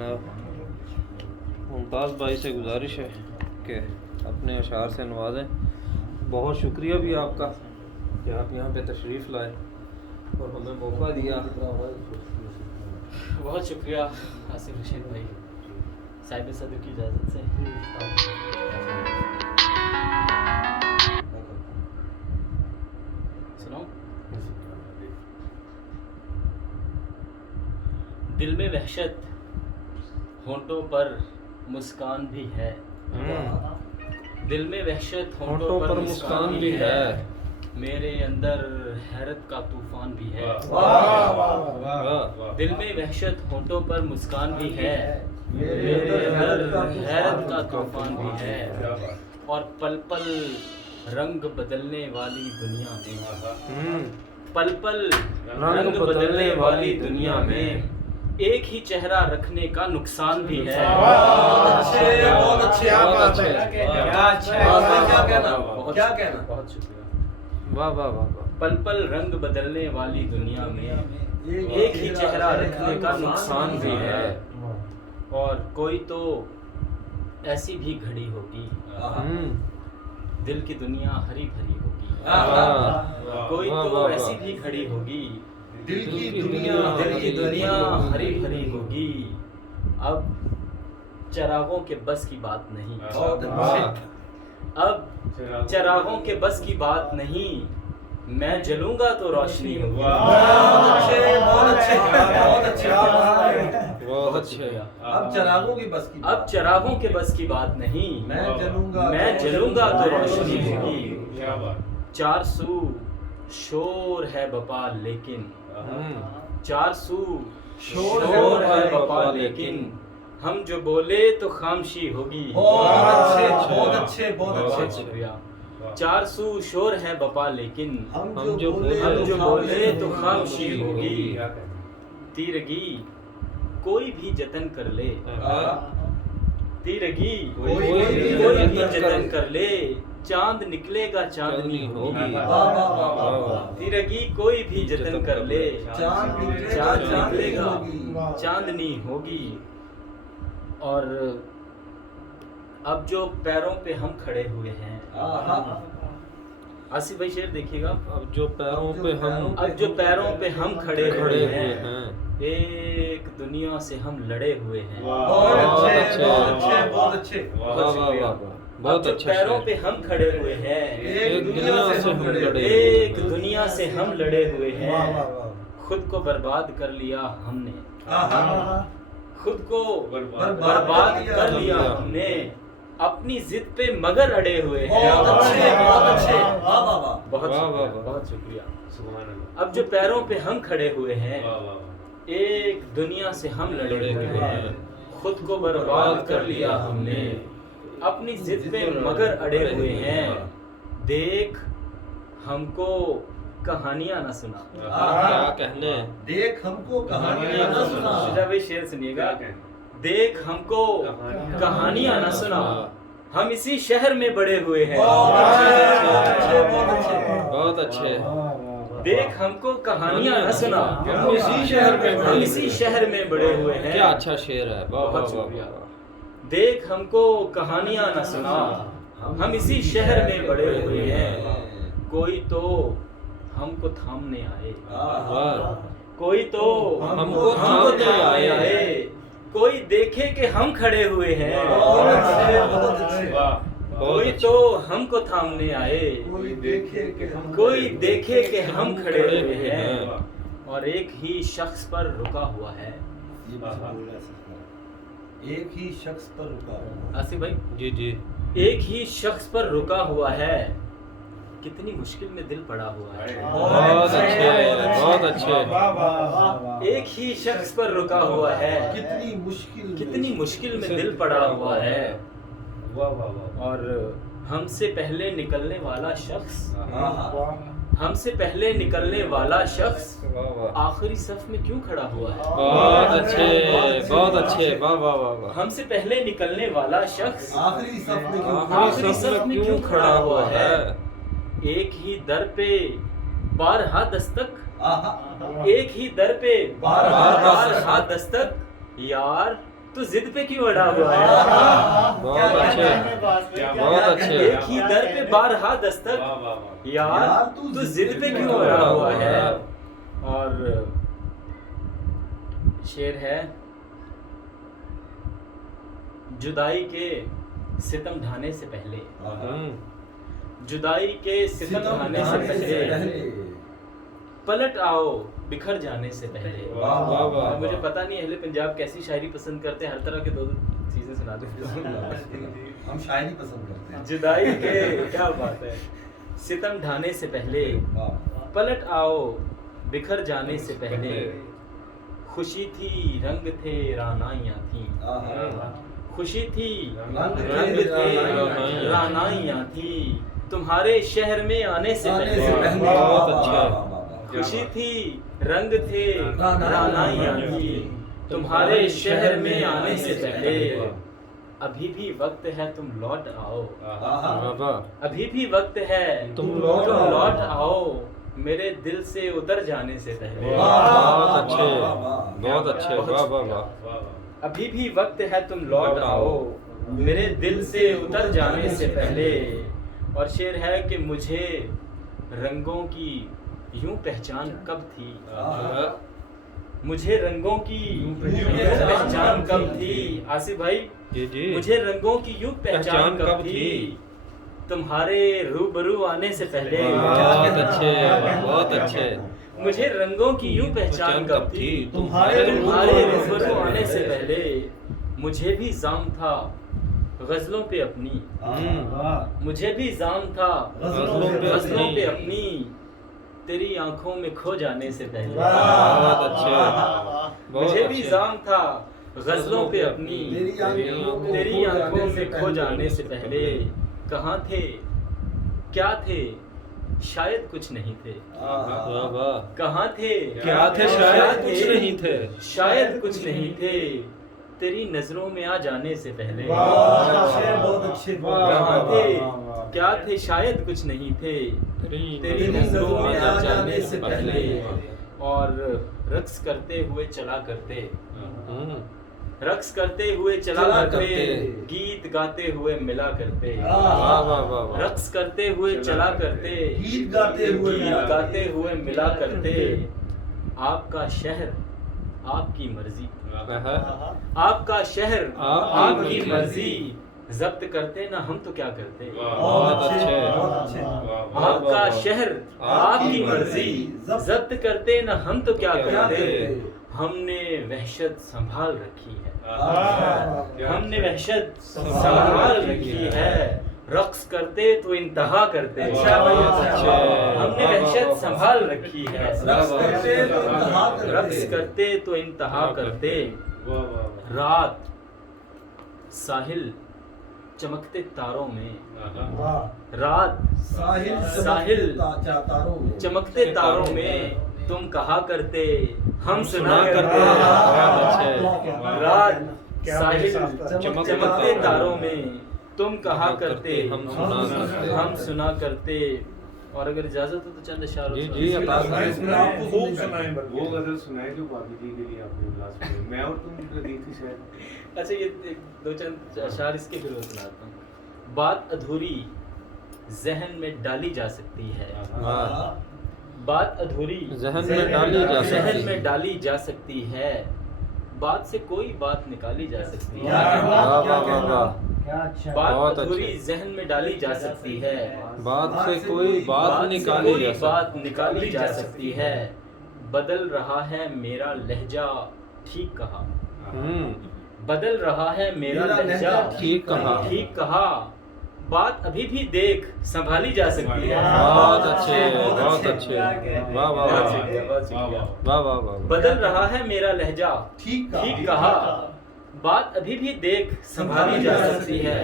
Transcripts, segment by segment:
जनाब, मुमताज़ भाई से गुजारिश है कि अपने अशार से नवाजें। बहुत शुक्रिया भी आपका कि आप यहाँ पे तशरीफ़ लाए और हमें मौका दिया। बहुत शुक्रिया आसिफ रशीद भाई, साहिब सदर की इजाज़त से। सुनो, दिल में वहशत, होंठों पर मुस्कान भी है। दिल में वहशत, होंठों पर मुस्कान भी है। मेरे अंदर हैरत का तूफान भी है। दिल में वहशत, होंठों पर मुस्कान भी है। मेरे अंदर हैरत का तूफान भी है। और पल पल रंग बदलने वाली दुनिया में, पल पल रंग बदलने वाली दुनिया में एक ही चेहरा रखने का नुकसान भी है। बहुत अच्छे बहुत शुक्रिया। वाह वाह वाह वाह। पल पल रंग बदलने वाली दुनिया में एक ही चेहरा रखने का नुकसान भी है। और कोई तो ऐसी भी घड़ी होगी, दिल की दुनिया हरी भरी होगी। कोई तो ऐसी भी घड़ी होगी, दिल की दुनिया हरी भरी होगी। अब चरागों के बस की बात नहीं, अब चरागों के बस की बात नहीं। मैं जलूंगा तो रोशनी होगी। बहुत अच्छे। अब चरागों की बस की अब चरागों के बस की बात नहीं। मैं जलूंगा तो रोशनी होगी। चार सू शोर है बपा लेकिन, चार सू शोर है बपा लेकिन हम जो बोले तो खामोशी होगी। बहुत अच्छे बहुत शुक्रिया। चार सू शोर है बपा लेकिन हम जो बोले तो खामोशी होगी। तीरगी कोई भी जतन कर ले, तीरगी कोई भी जतन कर ले, चांद निकलेगा चांदनी होगी। तीरगी कोई भी जतन कर ले, चांद निकलेगा चांदनी होगी। और अब जो पैरों पे हम खड़े हुए हैं, आसिफ भाई शेर देखिएगा। अब जो पैरों पे हम खड़े हुए हैं, एक दुनिया से हम लड़े हुए हैं। बहुत अच्छे बहुत अच्छा। पैरों पे हम खड़े हुए हैं, एक दुनिया से हम लड़े हुए हैं। खुद को बर्बाद कर लिया हमने, खुद को बर्बाद कर लिया हमने। अपनी जिद पे मगर अड़े हुए हैं। बहुत शुक्रिया। अब जो पैरों पे हम खड़े हुए हैं, एक दुनिया से हम लड़े हुए हैं। खुद को बर्बाद कर लिया हमने, अपनी जिद पे मगर अड़े हुए हैं। देख हमको कहानियां ना सुना। क्या कहने। देख हमको कहानियां ना सुना। शुजा भाई शेर सुनिएगा। देख हमको कहानियां ना सुना, हम इसी शहर में बड़े हुए हैं। बहुत अच्छे। देख हमको कहानियां न सुना, हम इसी शहर में बड़े हुए हैं। क्या अच्छा शेर है। बहुत शुक्रिया। देख हमको कहानियां न सुना, हम इसी शहर में बड़े हुए हैं। कोई तो हमको थामने आए, कोई तो हमको थामने आए। कोई देखे कि हम खड़े हुए हैं। कोई तो हमको थामने आए, कोई देखे कि हम खड़े हुए हैं। और एक ही शख्स पर रुका हुआ है। एक ही शख्स पर रुका हुआ। आसिफ भाई जी जी। एक ही शख्स पर रुका हुआ है, कितनी मुश्किल में दिल पड़ा हुआ है। बहुत अच्छे। एक ही शख्स पर रुका हुआ है, कितनी मुश्किल में दिल पड़ा हुआ है। और हमसे पहले निकलने वाला शख्स आखिरी सफ में क्यों खड़ा हुआ है। बहुत अच्छे। वाह वाह वाह। हमसे पहले निकलने वाला शख्स आखिरी सफ में क्यों खड़ा हुआ है। एक ही दर पे बारहा दस्तक, एक ही दर पे बारहा दस्तक। यार तो जिद पे क्यों अड़ा हुआ है? बहुत अच्छे, बहुत अच्छे। एक ही दर पे बारहा दस्तक, यार तू जिद पे क्यों अड़ा हुआ है? और शेर है, जुदाई के सितम ढाने से पहले, जुदाई के सितम ढाने से पहले, पलट आओ बिखर जाने से पहले। वाह, वाह, वाह, मुझे वाह। पता नहीं अहले पंजाब कैसी शायरी पसंद करते हैं, हर तरह के दो चीजें सुना देते हम शायरी पसंद करते हैं। जुदाई के, क्या बात है, सितम ढाने से पहले, वाह। पलट आओ बिखर जाने से पहले, खुशी थी रंग थे रानाइयाँ थी, आहा। खुशी थी रंग थे रानाइयाँ थी, तुम्हारे शहर में आने से आने पहले, से पहले। बहुत वाह, अच्छा। वाह, वाह, वाह। खुशी थी रंग थे रानाइयाँ थी, तुम्हारे शहर में आने से पहले, अभी भी वक्त है तुम लौट आओ, आहा। वाह, अभी भी वक्त है तुम लौट आओ, मेरे दिल से उतर जाने से पहले, बहुत अच्छे, वाह, वाह, वाह। बहुत अच्छे, वाह वाह वाह। अभी भी वक्त है तुम लौट आओ, मेरे दिल से उतर जाने से पहले। और शेर है कि मुझे रंगों की यूं पहचान कब थी, मुझे रंगों की यूं पहचान कब थी, आसिफ भाई जी जी, मुझे रंगों की यूं पहचान कब थी, तुम्हारे रूबरू आने से पहले। बहुत अच्छे, बहुत अच्छे। मुझे रंगों की यूं पहचान कब थी, तुम्हारे रूबरू आने से पहले, मुझे भी जाम था गजलों पे अपनी, मुझे भी जाम था गजलों पे अपनी, तेरी आंखों में खो जाने से पहले, बहुत अच्छे, मुझे भी जाम था गजलों पे अपनी, तेरी आंखों में खो जाने से पहले, कहाँ थे क्या थे शायद कुछ नहीं थे, वाह वाह, कहाँ थे क्या थे शायद कुछ नहीं थे, शायद कुछ नहीं थे, तेरी नजरों में आ जाने से पहले, बहुत अच्छे। कहाँ थे क्या थे शायद कुछ नहीं थे, तेरी नजरों में आ जाने से पहले। और रक्स करते हुए चला करते, रक्स करते हुए चला करते, गीत गाते हुए मिला करते, वाह वाह वाह, रक्स करते हुए चला करते, गीत गाते हुए मिला करते, आपका शहर आपकी मर्जी, आपका शहर आपकी मर्जी, जब्त करते ना हम तो क्या करते, बहुत अच्छे, आपका शहर आपकी मर्जी, जब्त करते ना हम तो क्या करते, हमने वहशत संभाल रखी है, हमने वहशत संभाल रखी है, रक्स करते तो इंतहा करते, अच्छा भाई, अच्छा। हमने वहशत संभाल रखी है, रक्स करते तो इंतहा करते, रात साहिल चमकते तारों में, रात साहिल चमकते तारों में, तुम कहा करते हम सुना करते, रात साहिल चमकते तारों में, तुम कहा करते हम सुना करते। और अगर इजाजत हो तो चंद अशआर जी जी, खूब सुनाएं, वो गजल सुनाएं जो भाभी जी के लिए आपने लास्ट में, मैं और तुम प्रदीप की शायद। अच्छा, ये दो चंद अशआर इसके फिर मैं सुनाता हूँ। बात अधूरी जहन में डाली जा सकती है, बात अधूरी जहन में डाली जा सकती जहन है, में डाली जा सकती है, बात से कोई बात निकाली जा सकती है, वाह वाह वाह वाह, बात बहुत अधूरी अच्छे। जहन में डाली जा सकती है, बात से कोई बात बात से निकाली कोई जा बात सकती, निकाली जा सकती है, बदल रहा है मेरा लहजा ठीक कहा, बदल रहा है मेरा लहजा ठीक कहा, ठीक कहा, बात अभी भी देख संभाली जा सकती है, बहुत अच्छे, बहुत अच्छे, वाह वाह बहुत वाह, शुक्रिया, बहुत शुक्रिया। वाह वाह वाह, बदल रहा है मेरा लहजा ठीक ठीक कहा, बात अभी भी देख संभाली जा सकती है,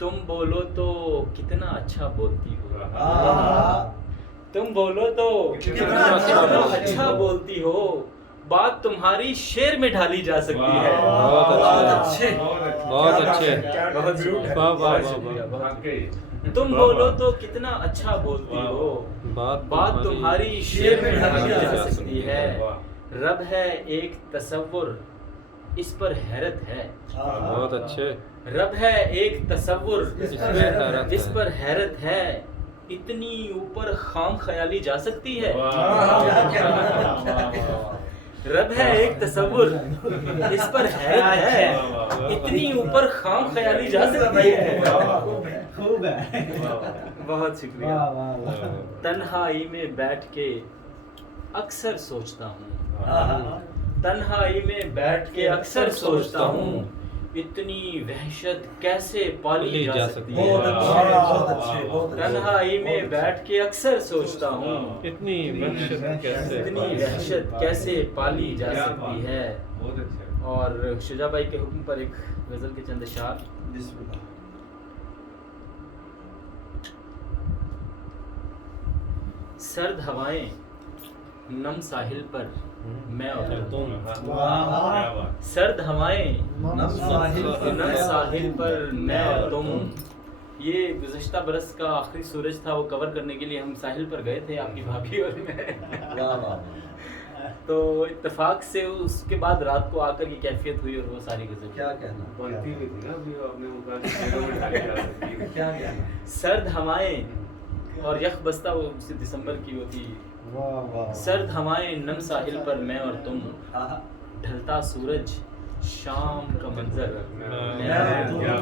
तुम बोलो तो कितना अच्छा बोलती हो, तुम बोलो तो कितना अच्छा बोलती हो, बात तुम्हारी शेर में ढाली जा सकती है, बहुत अच्छे, बहुत अच्छे, बहुत शुक्रिया, वाह वाह बहुत वाह, शुक्रिया, बहुत वाकई तुम बोलो तो कितना अच्छा बोलती हो, बात तुम्हारी शेर में ढाली जा सकती है, रब है एक तसव्वुर इस पर हैरत है। बहुत अच्छे। रब है एक तसव्वुर, इसमें हैरत इस पर हैरत है। इतनी ऊपर खाम ख्याली जा सकती है। रब है एक तसव्वुर, इस पर हैरत है। इतनी ऊपर खाम ख्याली जा सकती है। खूब है। बहुत शुक्रिया। तन्हाई में बैठ के अक्सर सोचता हूँ, तन्हाई में बैठ के अक्सर सोचता हूँ, इतनी वहशत कैसे पाली जा सकती है। बहुत अच्छे। तन्हाई में बैठ के अक्सर सोचता हूँ, इतनी वहशत कैसे इतनी वहशत कैसे पाली जा सकती है। बहुत अच्छा। और शुजा भाई के हुक्म पर एक गजल के चंद अशार। सर्द हवाएं नम साहिल पर मैं और तुम, सर्द हवाएं नम साहिल पर मैं और तुम। ये गुज़श्ता बरस का आखिरी सूरज था, वो कवर करने के लिए हम साहिल पर गए थे, आपकी भाभी और मैं। तो इत्तेफाक से उसके बाद रात को आकर ये कैफियत हुई और वो सारी गजल। क्या कहना? बनती भी थी ना अभी आपने वो कहा कि शेरों में ढाली जा सकती है। क्या कहना? सर्द हवाएं और यख बस्ता, वो दिसंबर की वो थी। सर्द हवाएं नम साहिल पर मैं और तुम, ढलता सूरज शाम का मंजर क्या बात, क्या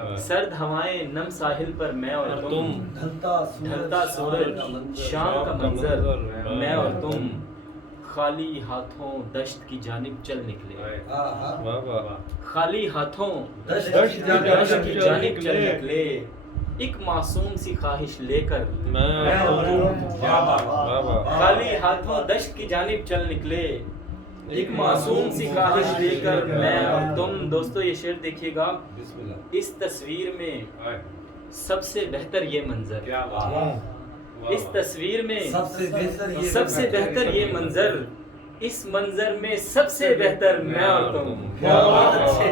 बात। सर्द हवाएं नम साहिल पर मैं और तुम, ढलता सूरज शाम का मंजर मैं और तुम। खाली हाथों दश्त की जानिब चल निकले, वाह वाह। खाली हाथों दश्त दश्त की जानिब चल निकले। एक मासूम सी ख्वाहिश लेकर मैं और तुम, वाह वाह। खाली हाथों दश्त की जानिब चल निकले। एक मासूम सी ख्वाहिश लेकर मैं और तुम। दोस्तों ये शेर देखिएगा, इस तस्वीर में सबसे बेहतर ये मंजर, क्या बात। इस तस्वीर में सबसे बेहतर ये मंजर, इस मंजर में सबसे बेहतर मैं और तुम। बहुत अच्छे।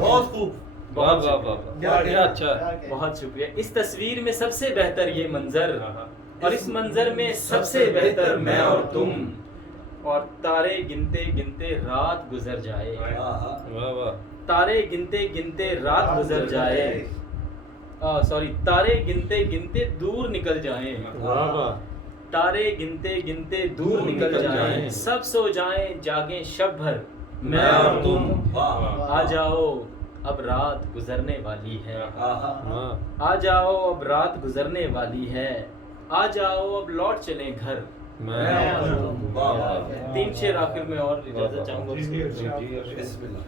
बहुत खूब। वाह वाह वाह, क्या अच्छा। बहुत शुक्रिया। इस तस्वीर में सबसे बेहतर ये मंजर, और इस मंजर में सबसे बेहतर मैं और तुम। और तारे गिनते गिनते रात गुजर जाए, वाह वाह। तारे गिनते गिनते रात गुजर जाए, सॉरी, तारे गिनते गिनते दूर निकल जाएं, वाह वाह। तारे गिनते गिनते दूर निकल जाएं। सब सो जाएं जागें शब भर मैं और तुम। आ जाओ अब रात गुजरने वाली है, वाह। आ जाओ अब रात गुजरने वाली है। आ जाओ अब लौट चलें घर मैं और तुम। 3 शेर आखिर में और इजाजत चाहूंगा। बिस्मिल्लाह।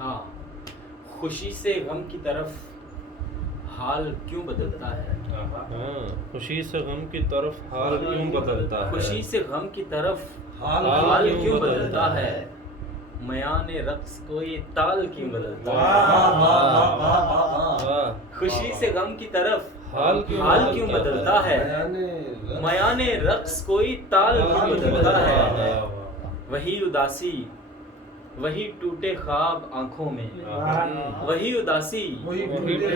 हाँ, खुशी से गम की तरफ हाल क्यों बदलता है। हाँ, खुशी से गम की तरफ हाल क्यों बदलता है। खुशी से गम की तरफ हाल हाल क्यों बदलता है। मयाने रक्स को ये ताल क्यों बदलता है। वाह। खुशी से गम की तरफ हाल क्यों बदलता है। मयाने रक्स कोई ताल क्यों बदलता है। वही उदासी वही टूटे ख्वाब आंखों में, वही उदासी वही टूटे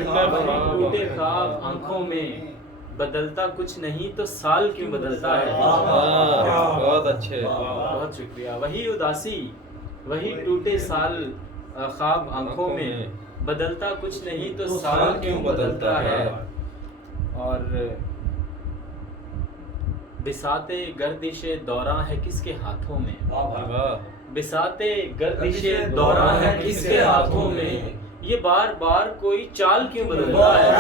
ख्वाब आंखों में। बदलता कुछ नहीं तो साल क्यों बदलता है। बहुत अच्छे। बहुत शुक्रिया। वही उदासी वही टूटे साल ख्वाब आंखों में। बदलता कुछ नहीं तो साल क्यों बदलता है। और बिसाते गर्दिशे दौरा है किसके हाथों में। वाह। बिसाते गर्दिशे दौरा है किसके हाथों में। ये बार बार कोई चाल क्यों बदलता है।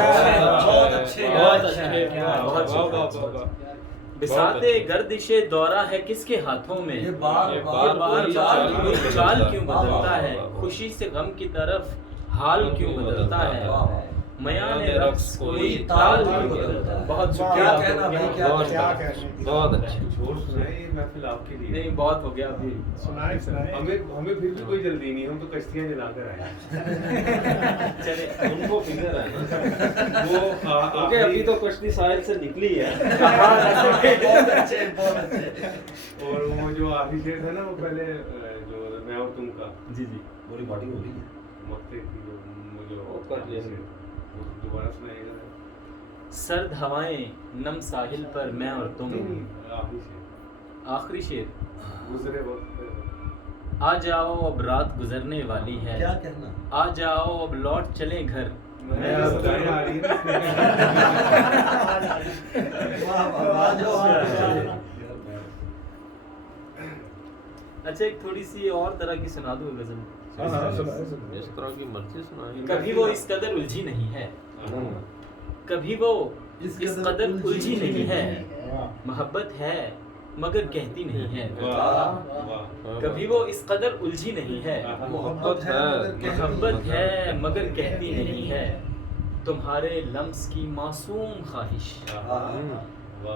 बहुत अच्छे। बहुत शुक्रिया। बिसाते गर्दिशे दौरा है किसके हाथों में। ये बार बार चाल क्यों बदलता है। खुशी से गम की तरफ हाल क्यों बदलता है। मयान रक्स कोई ताल नहीं बदलता। बहुत शुक्रिया क्या कहना भाई, क्या बहुत क्या बढ़िया, बहुत अच्छे। कुछ और सुनाए, ये महफिल आपके लिए। नहीं बहुत हो गया अभी। सुनाए सुनाए। हमें फिर भी कोई जल्दी नहीं, हम तो कश्तियां जलाकर आए। चले उनको फिक्र है ना वो क्योंकि अभी तो कश्ती साहिल से निकली है। बहुत अच्छे बहुत अच्छे। और वो जो आखिरी शेर था ना, वो पहले जो मैं और तुम का जी जी। पूरी बॉडी हो रही है। मक्ते की जो वो कर लेंगे। वो दोबारा सुनाएगा। सर्द हवाएं नम साहिल पर मैं और तुम। आखिरी शेर, आखिरी शेर। गुजरे वक्त आ जाओ अब रात गुजरने वाली है। क्या कहना? आ जाओ अब लौट चले घर। मैं बताया आ रही है वाह वाह वाह, जो आप- अच्छा एक थोड़ी सी और तरह की सुना दूं गजल। हाँ हाँ सुनाए सुनाए। इस तरह की मर्जी सुनाई। कभी वो इस कदर उलझी नहीं है, कभी वो इस कदर उलझी नहीं है। वाह। मोहब्बत है मगर कहती नहीं है। वाह वाह। कभी वो इस कदर उलझी नहीं है। मोहब्बत है मोहब्बत है मगर कहती नहीं है। तुम्हारे लम्स की मासूम ख्वाहिश,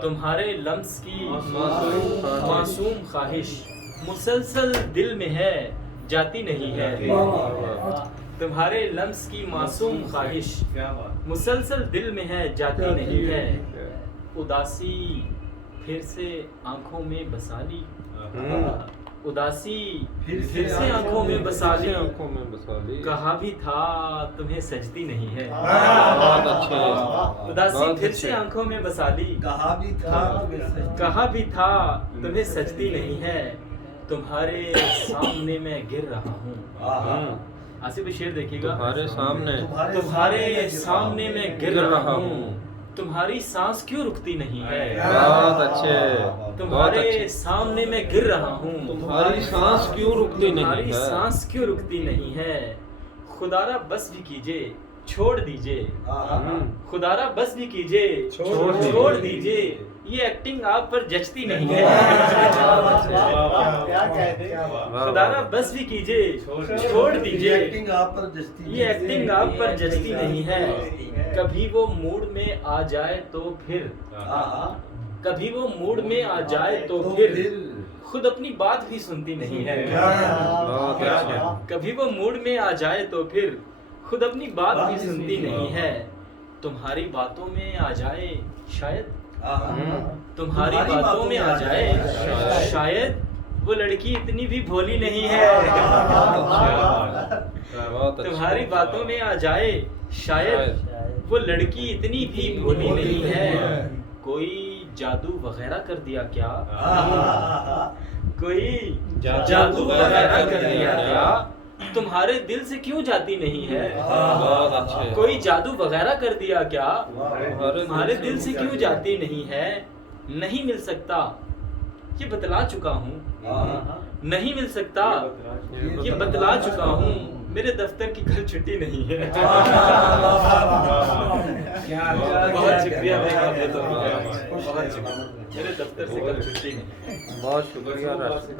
तुम्हारे लम्स की मासूम ख्वाहिश मुसलसल दिल में है, जाती नहीं है। तुम्हारे लम्स की मासूम ख्वाहिश क्या बात। मुसलसल दिल में है, जाती नहीं है। उदासी फिर से आंखों में बसा ली, उदासी फिर से आंखों में बसा ली। आंखों में बसा ली। कहा भी था तुम्हें सजती नहीं है। बहुत अच्छे। उदासी बहुत फिर अच्छे। से आंखों में बसा ली। कहा भी था कहा भी था तुम्हें सजती नहीं है। तुम्हारे सामने मैं गिर रहा हूँ। आसिफ भाई शेर देखिएगा। तुम्हारे सामने तुम्हारे सामने मैं गिर रहा हूँ। तुम्हारी सांस क्यों रुकती नहीं है। बहुत अच्छे। बहुत तुम्हारे अच्छे। सामने मैं गिर रहा हूँ। तुम्हारी सांस क्यों रुकती नहीं तुम्हारी है। सांस क्यों रुकती नहीं है। खुदारा बस भी कीजिए छोड़ दीजिए। खुदारा बस भी कीजिए छोड़ दीजिए। ये एक्टिंग आप पर जचती नहीं है। क्या कहते हैं? खुदारा बस भी कीजिए छोड़ दीजिए। एक्टिंग आप पर जचती ये एक्टिंग आप पर जचती नहीं है। कभी वो मूड में आ जाए तो फिर, कभी वो मूड में आ जाए तो फिर खुद अपनी बात भी सुनती नहीं है। बहुत अच्छे। कभी वो मूड में आ जाए तो फिर खुद अपनी बात भी सुनती नहीं है। तुम्हारी बातों में आ जाए शायद, तुम्हारी बातों में आ जाए शायद वो लड़की इतनी भी भोली नहीं है। बहुत अच्छे। तुम्हारी बातों में आ जाए शायद वो लड़की इतनी भी भोली नहीं है। कोई जादू वगैरह कर दिया क्या, कोई जादू वगैरह कर दिया क्या। तुम्हारे दिल से क्यों जाती नहीं है। बहुत अच्छे। कोई जादू वगैरह कर दिया क्या, तुम्हारे तुम्हारे दिल से क्यों जाती नहीं है। नहीं मिल सकता ये बतला चुका हूँ, नहीं मिल सकता ये बतला चुका हूँ। मेरे दफ्तर की कल छुट्टी नहीं है। बहुत शुक्रिया भाई, आपने तो बहुत शुक्रिया। मेरे दफ्तर से कल छुट्टी नहीं। बहुत शुक्रिया राशिद।